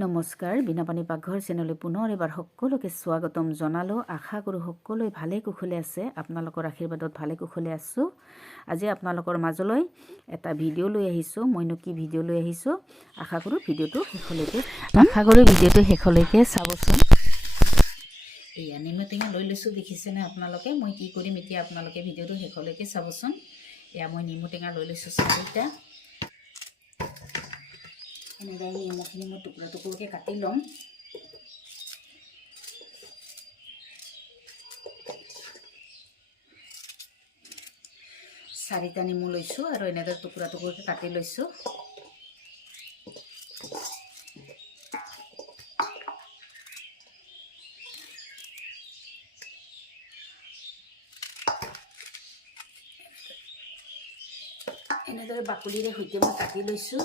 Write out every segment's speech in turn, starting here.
নমস্কাৰ বিনাপানী পাকঘৰ চেনেললৈ পুনৰ এবাৰ সকলোকে স্বাগতম জনালোঁ। আশা কৰোঁ সকলোৱে ভালে কুশলে আছে। আপোনালোকৰ আশীৰ্বাদত ভালে কুশলে আছোঁ। আজি আপোনালোকৰ মাজলৈ এটা ভিডিঅ' লৈ আহিছোঁ। মইনো কি ভিডিঅ' লৈ আহিছোঁ আশা কৰোঁ ভিডিঅ'টো শেষলৈকে চাবচোন। এয়া নেমু টেঙা লৈ লৈছোঁ, দেখিছেনে আপোনালোকে। মই কি কৰিম এতিয়া আপোনালোকে ভিডিঅ'টো শেষলৈকে চাবচোন। এয়া মই নেমু টেঙা লৈ লৈছোঁ 4টা। এনেদৰে নেমুখিনি মই টুকুৰা টুকুৰকৈ কাটি ল'ম। চাৰিটা নেমু লৈছোঁ আৰু এনেদৰে টুকুৰা টুকুৰকৈ কাটি লৈছোঁ। এনেদৰে বাকলিৰে সৈতে মই কাটি লৈছোঁ।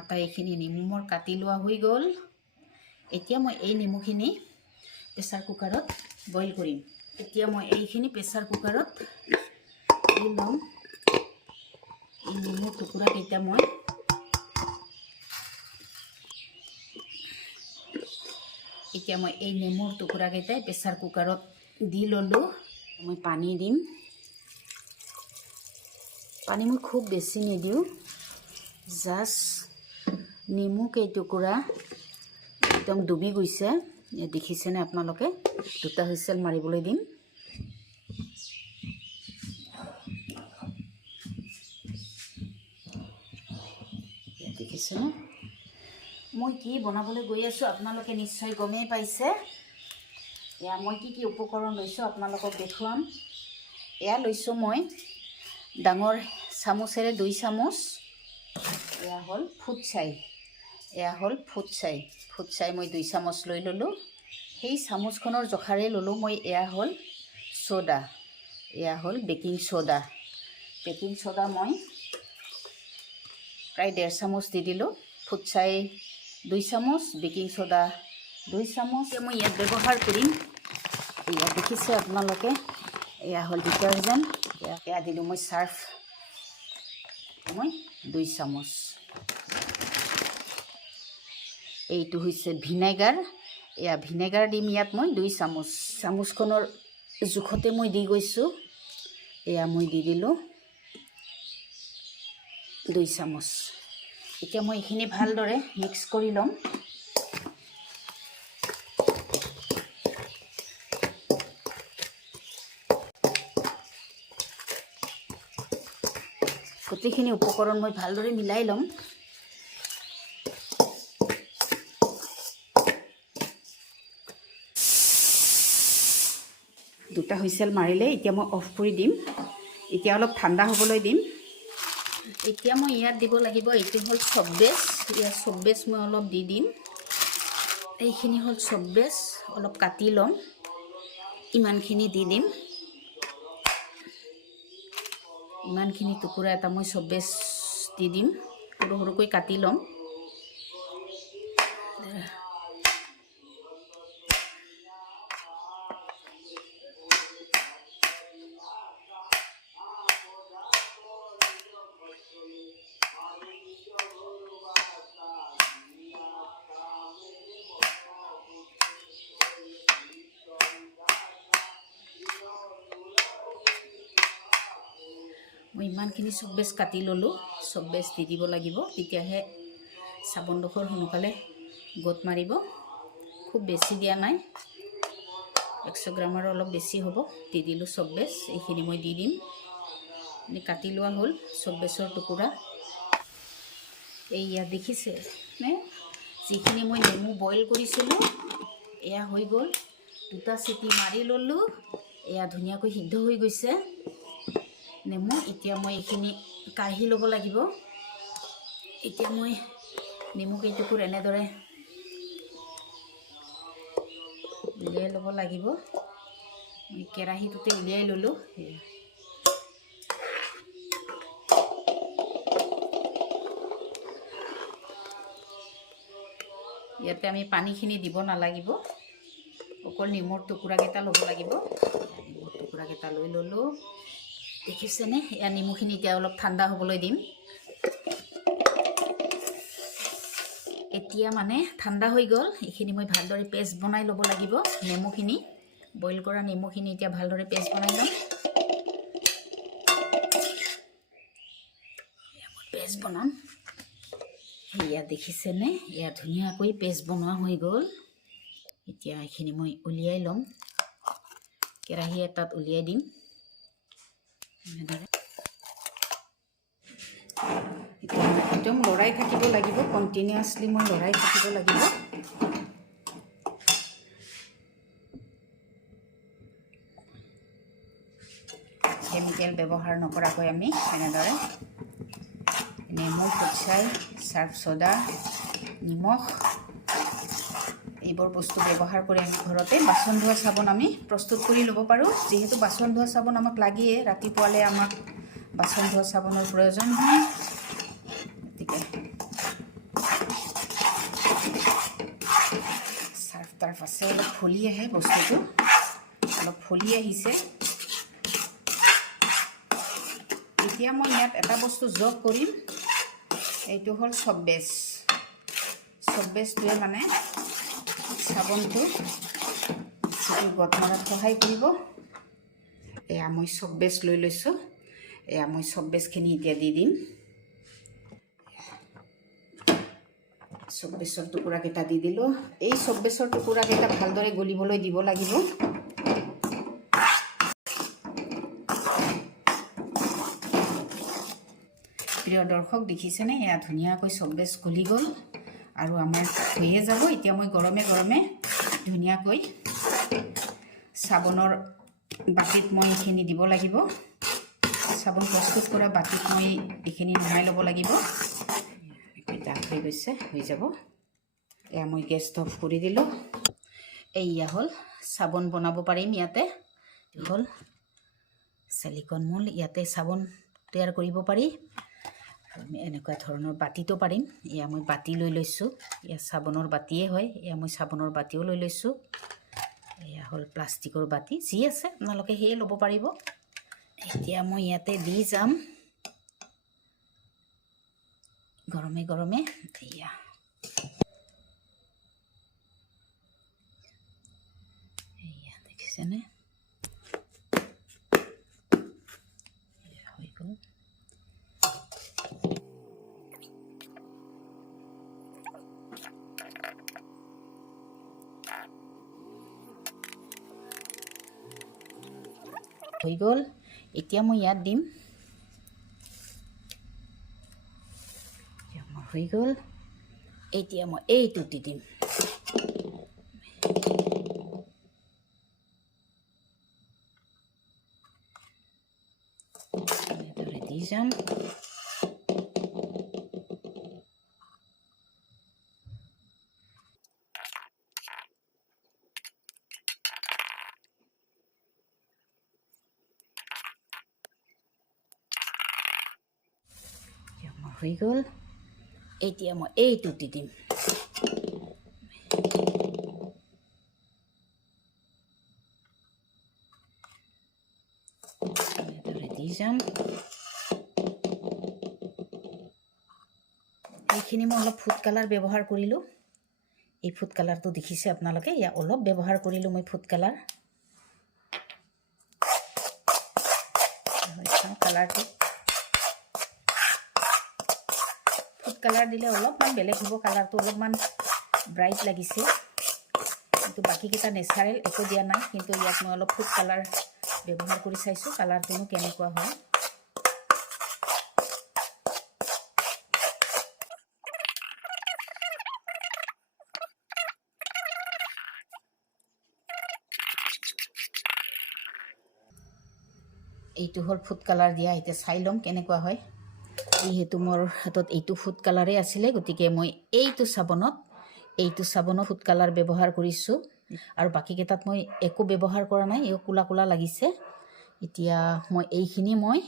আটাইখিনি নেমু মোৰ কাটি লোৱা হৈ গ'ল। এতিয়া মই এই নেমুখিনি প্ৰেছাৰ কুকাৰত বইল কৰিম। এতিয়া মই এইখিনি প্ৰেছাৰ কুকাৰত দি ল'ম। এই নেমুৰ টুকুৰাকেইটা মই এই নেমুৰ টুকুৰাকেইটাই প্ৰেছাৰ কুকাৰত দি ল'লোঁ। মই পানী দিম। পানী মই খুব বেছি নিদিওঁ, জাষ্ট নেমু কেইটুকুৰা একদম ডুবি গৈছে, দেখিছেনে আপোনালোকে। 2টা হুইচেল মাৰিবলৈ দিম। দেখিছেনে মই কি বনাবলৈ গৈ আছোঁ আপোনালোকে নিশ্চয় গমেই পাইছে। এয়া মই কি উপকৰণ লৈছোঁ আপোনালোকক দেখুৱাম। এয়া লৈছোঁ মই ডাঙৰ চামুচেৰে 2 চামুচ। এয়া হ'ল ফুটছাই মই 2 চামুচ লৈ ল'লোঁ। সেই চামুচখনৰ জোখাৰে ল'লোঁ মই। এয়া হ'ল ছ'ডা, এয়া হ'ল বেকিং ছ'ডা মই প্ৰায় 1.5 চামুচ দি দিলোঁ। ফুটছাই 2 চামুচ, বেকিং ছ'ডা 2 চামুচ মই ইয়াত ব্যৱহাৰ কৰিম। এয়া দেখিছে আপোনালোকে, এয়া হ'ল ডিটাৰজেণ্ট। এয়া দিলোঁ মই চাৰ্ফ, মই 2 চামুচ। এইটো হৈছে ভিনেগাৰ। এয়া ভিনেগাৰ দিম ইয়াত মই 2 চামুচ। চামুচখনৰ জোখতে মই দি গৈছোঁ। এয়া মই দি দিলোঁ 2 চামুচ। এতিয়া মই এইখিনি ভালদৰে মিক্স কৰি ল'ম। গোটেইখিনি উপকৰণ মই ভালদৰে মিলাই ল'ম। দুটা হুইচেল মাৰিলে এতিয়া মই অফ কৰি দিম। এতিয়া অলপ ঠাণ্ডা হ'বলৈ দিম। এতিয়া মই ইয়াত দিব লাগিব, এইটো হ'ল চব্বেছ। ইয়াত চব্বেছ মই অলপ দি দিম। এইখিনি হ'ল চব্বেছ, অলপ কাটি ল'ম। ইমানখিনি দি দিম। ইমানখিনি টুকুৰা এটা মই চব্বেছ দি দিম। সৰু সৰুকৈ কাটি ল'ম। মই ইমানখিনি চব্বেছ কাটি ল'লোঁ। চব্বেছ দি দিব লাগিব, তেতিয়াহে চাবোনডোখৰ সোনকালে গোট মাৰিব। খুব বেছি দিয়া নাই, 100 গ্ৰামৰ অলপ বেছি হ'ব। দি দিলোঁ চব্বেছ। এইখিনি মই দি দিম। কাটি লোৱা হ'ল চব্বেছৰ টুকুৰা। এইয়া দেখিছে নে, যিখিনি মই নেমু বইল কৰিছিলোঁ এয়া হৈ গ'ল। 2টা চিটি মাৰি ল'লোঁ। এয়া ধুনীয়াকৈ সিদ্ধ হৈ গৈছে নেমু। এতিয়া মই এইখিনি কাঢ়ি ল'ব লাগিব। এতিয়া মই নেমু কেইটুকুৰ এনেদৰে উলিয়াই ল'ব লাগিব। মই কেৰাহীটোতে উলিয়াই ল'লোঁ। ইয়াতে আমি পানীখিনি দিব নালাগিব, অকল নিমৰ টুকুৰাকেইটা ল'ব লাগিব। নিমৰ টুকুৰাকেইটা লৈ ল'লোঁ, দেখিছেনে? এয়া নেমুখিনি এতিয়া অলপ ঠাণ্ডা হ'বলৈ দিম। এতিয়া মানে ঠাণ্ডা হৈ গ'ল, এইখিনি মই ভালদৰে পেষ্ট বনাই ল'ব লাগিব। নেমুখিনি বইল কৰা নেমুখিনি এতিয়া ভালদৰে পেষ্ট বনাই ল'ম। পেষ্ট বনাম, এয়া দেখিছেনে? এয়া ধুনীয়াকৈ পেষ্ট বনোৱা হৈ গ'ল। এতিয়া এইখিনি মই উলিয়াই ল'ম, কেৰাহী এটাত উলিয়াই দিম। একদম লৰাই থাকিব লাগিব, কণ্টিনিউৱাছলি মই লৰাই থাকিব লাগিব। কেমিকেল ব্যৱহাৰ নকৰাকৈ আমি এনেদৰে নেমু, ফুটছাই, চাৰ্ফ ছ'ডা, নিমখ এইবোৰ বস্তু ব্যৱহাৰ কৰি আমি ঘৰতে বাচন ধোৱা চাবোন আমি প্ৰস্তুত কৰি ল'ব পাৰোঁ। যিহেতু বাচন ধোৱা চাবোন আমাক লাগেই, ৰাতিপুৱালে আমাক বাচন ধোৱা চাবোনৰ প্ৰয়োজন হয়। গতিকে চাৰ্ফ টাৰ্ফ আছে, অলপ ফুলি আহে বস্তুটো, অলপ ফুলি আহিছে। এতিয়া মই ইয়াত এটা বস্তু যোগ কৰিম, এইটো হ'ল চব্বেছ। চব্বেছটোৱে মানে চাবোনটো যিটো গত মৰাত সহায় কৰিব। এয়া মই চব্বেছ লৈ লৈছোঁ, এয়া মই চব্বেছখিনি এতিয়া দি দিম। চব্বেছৰ টুকুৰাকেইটা দি দিলোঁ। এই চব্বেছৰ টুকুৰাকেইটা ভালদৰে গলিবলৈ দিব লাগিব। প্ৰিয় দৰ্শক, দেখিছেনে? এয়া ধুনীয়াকৈ চব্বেছ গলি গ'ল আৰু আমাৰ হৈয়ে যাব। এতিয়া মই গৰমে গৰমে ধুনীয়াকৈ চাবোনৰ বাতিত মই এইখিনি দিব লাগিব। চাবোন প্ৰস্তুত কৰা বাতিত মই এইখিনি নমাই ল'ব লাগিব। ডাঠ হৈ গৈছে, হৈ যাব। এয়া মই গেছ অফ কৰি দিলোঁ। এইয়া হ'ল চাবোন বনাব পাৰিম। ইয়াতে হ'ল চিলিকন মল, ইয়াতে চাবোন তৈয়াৰ কৰিব পাৰি। আমি এনেকুৱা ধৰণৰ বাতিটো পাৰিম। এয়া মই বাতি লৈ লৈছোঁ, এয়া চাবোনৰ বাতিয়ে হয়। এয়া মই চাবোনৰ বাতিও লৈ লৈছোঁ। এয়া হ'ল প্লাষ্টিকৰ বাতি, যি আছে আপোনালোকে সেয়ে ল'ব পাৰিব। এতিয়া মই ইয়াতে দি যাম গৰমে গৰমে। এয়া দেখিছেনে? হৈ গ'ল। হৈ গ'ল। এতিয়া মই ইয়াত দিম, হৈ গ'ল। এতিয়া মই এইটো দি দিম। এনেদৰে দি যাম। হৈ গ'ল। এতিয়া মই এইটো দি দিম। এনেদৰে দি যাম। এইখিনি মই অলপ ফুড কালাৰ ব্যৱহাৰ কৰিলোঁ। এই ফুড কালাৰটো দেখিছে আপোনালোকে, ইয়াত অলপ ব্যৱহাৰ কৰিলোঁ মই ফুড কালাৰ। কালাৰটো ফুড কালাৰ দিলে অলপমান বেলেগ হ'ব, কালাৰটো অলপমান ব্ৰাইট লাগিছে। কিন্তু বাকীকেইটা নেচাৰেল, একো দিয়া নাই। কিন্তু ইয়াত মই অলপ ফুড কালাৰ ব্যৱহাৰ কৰি চাইছোঁ, কালাৰটোনো কেনেকুৱা হয়। এইটো হ'ল ফুড কালাৰ দিয়া। এতিয়া চাই ল'ম কেনেকুৱা হয়। যিহেতু মোৰ হাতত এইটো ফুড কালাৰেই আছিলে, গতিকে মই এইটো চাবোনত ফুড কালাৰ ব্যৱহাৰ কৰিছোঁ। আৰু বাকীকেইটাত মই একো ব্যৱহাৰ কৰা নাই, এই ক'লা ক'লা লাগিছে। এতিয়া মই এইখিনি মই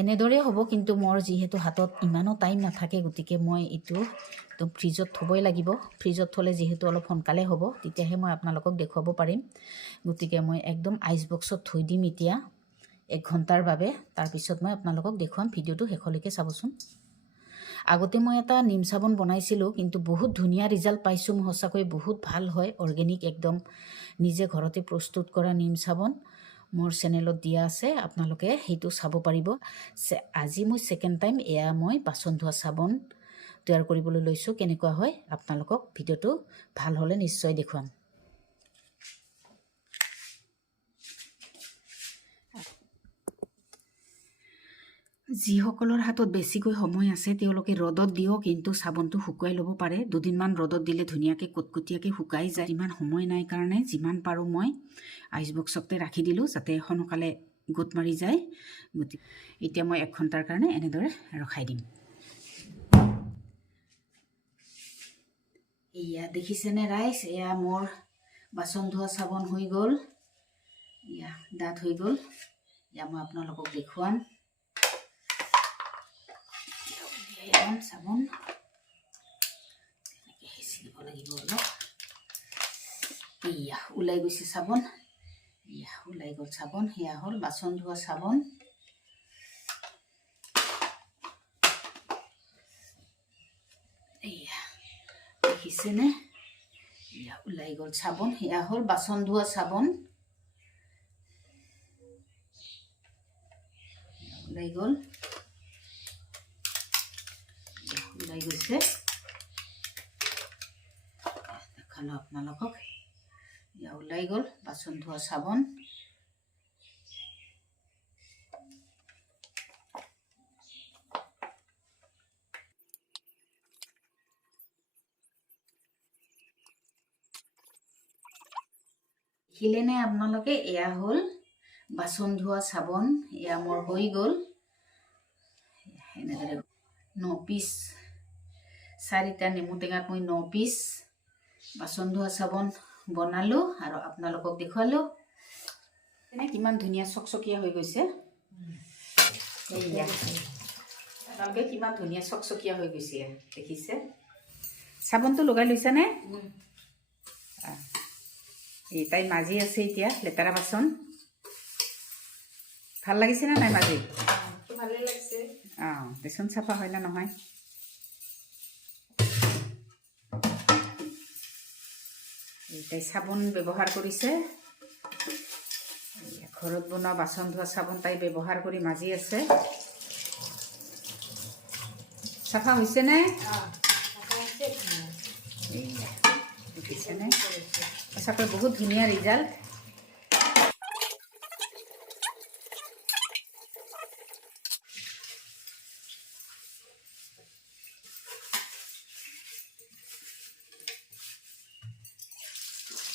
এনেদৰে হ'ব, কিন্তু মোৰ যিহেতু হাতত ইমানো টাইম নাথাকে, গতিকে মই এইটো একদম ফ্ৰিজত থ'বই লাগিব। ফ্ৰিজত থ'লে যিহেতু অলপ সোনকালে হ'ব, তেতিয়াহে মই আপোনালোকক দেখুৱাব পাৰিম। গতিকে মই একদম আইচ বক্সত থৈ দিম এতিয়া 1 ঘণ্টাৰ বাবে। তাৰপিছত মই আপোনালোকক দেখুৱাম। ভিডিঅ'টো শেষলৈকে চাবচোন। আগতে মই এটা নিম চাবোন বনাইছিলোঁ, কিন্তু বহুত ধুনীয়া ৰিজাল্ট পাইছোঁ। মই সঁচাকৈ বহুত ভাল হয়, অৰ্গেনিক একদম নিজে ঘৰতে প্ৰস্তুত কৰা নিম চাবোন মোৰ চেনেলত দিয়া আছে, আপোনালোকে সেইটো চাব পাৰিব। আজি মই ছেকেণ্ড টাইম এয়া মই বাচন ধোৱা চাবোন তৈয়াৰ কৰিবলৈ লৈছোঁ। কেনেকুৱা হয় আপোনালোকক ভিডিঅ'টো ভাল হ'লে নিশ্চয় দেখুৱাম। যিসকলৰ হাতত বেছিকৈ সময় আছে তেওঁলোকে ৰ'দত দিও কিন্তু চাবোনটো শুকুৱাই ল'ব পাৰে। 2 দিনমান ৰ'দত দিলে ধুনীয়াকৈ কটকটীয়াকৈ শুকাই যায়। ইমান সময় নাই কাৰণে যিমান পাৰোঁ মই আইচ বক্সতে ৰাখি দিলোঁ, যাতে সোনকালে গোট মাৰি যায়। গতিকে এতিয়া মই 1 ঘণ্টাৰ কাৰণে এনেদৰে ৰখাই দিম। এয়া দেখিছেনে ৰাইজ, এয়া মোৰ বাচন ধোৱা চাবোন হৈ গ'ল। এয়া ডাঠ হৈ গ'ল। এয়া মই আপোনালোকক দেখুৱাম। চাবোন এনেকৈ হেঁচি দিব লাগিব অলপ। এয়া ওলাই গৈছে চাবোন। এয়া ওলাই গ'ল চাবোন। সেয়া হ'ল বাচন ধোৱা চাবোন। এয়া দেখিছেনে, এয়া ওলাই গ'ল চাবোন। সেয়া হ'ল বাচন ধোৱা চাবোন। ওলাই গ'ল, ওলাই গৈছে। দেখালো আপোনালোকক। এয়া ওলাই গ'ল বাচন ধোৱা চাবোন। দেখিলেনে আপোনালোকে, এয়া হ'ল বাচন ধোৱা চাবোন। এয়া মোৰ হৈ গ'ল। এনেদৰে 9 পিচ, 4টা নেমু টেঙাত মই 9 পিচ বাচন ধোৱা চাবোন বনালোঁ আৰু আপোনালোকক দেখুৱালোঁ। এনে কিমান ধুনীয়া চকচকীয়া হৈ গৈছে। আপোনালোকে কিমান ধুনীয়া চকচকীয়া হৈ গৈছে, দেখিছে। চাবোনটো লগাই লৈছেনে? এই তাই মাজি আছে এতিয়া লেতেৰা বাচন। ভাল লাগিছেনে নাই মাজি? ভালেই লাগিছে। দেচোন চাফা হয় না নহয়। তাই চাবোন ব্যৱহাৰ কৰিছে। ঘৰত বনোৱা বাচন ধোৱা চাবোন তাই ব্যৱহাৰ কৰি মাজি আছে। চাফা হৈছেনে? দেখিছেনে? সঁচাকৈ বহুত ধুনীয়া ৰিজাল্ট।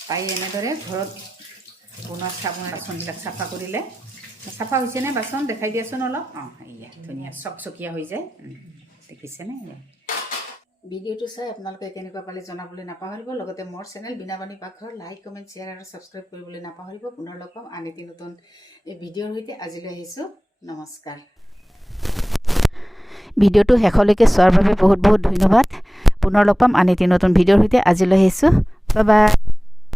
তাই এনেদৰে ঘৰত বনোৱা চাবোন বাচনবিলাক চাফা কৰিলে। চাফা হৈছেনে বাচন? দেখাই দিয়াচোন অলপ। এয়া ধুনীয়া চকচকীয়া হৈ যায়, দেখিছেনে? ভিডিঅ'টো চাই আপোনালোকে কেনেকুৱা পালে জনাবলৈ নাপাহৰিব। লগতে মোৰ চেনেল বীণাবাণী পাকঘৰ লাইক, কমেণ্ট, শ্বেয়াৰ আৰু ছাবস্ক্ৰাইব কৰিবলৈ নাপাহৰিব। পুনৰ লগ পাম আন এটি নতুন ভিডিঅ'ৰ সৈতে। আজিলৈ আহিছোঁ, নমস্কাৰ। ভিডিঅ'টো শেষলৈকে চোৱাৰ বাবে বহুত বহুত ধন্যবাদ। পুনৰ লগ পাম আন এটি নতুন ভিডিঅ'ৰ সৈতে। আজিলৈ আহিছোঁ, বাই বাই।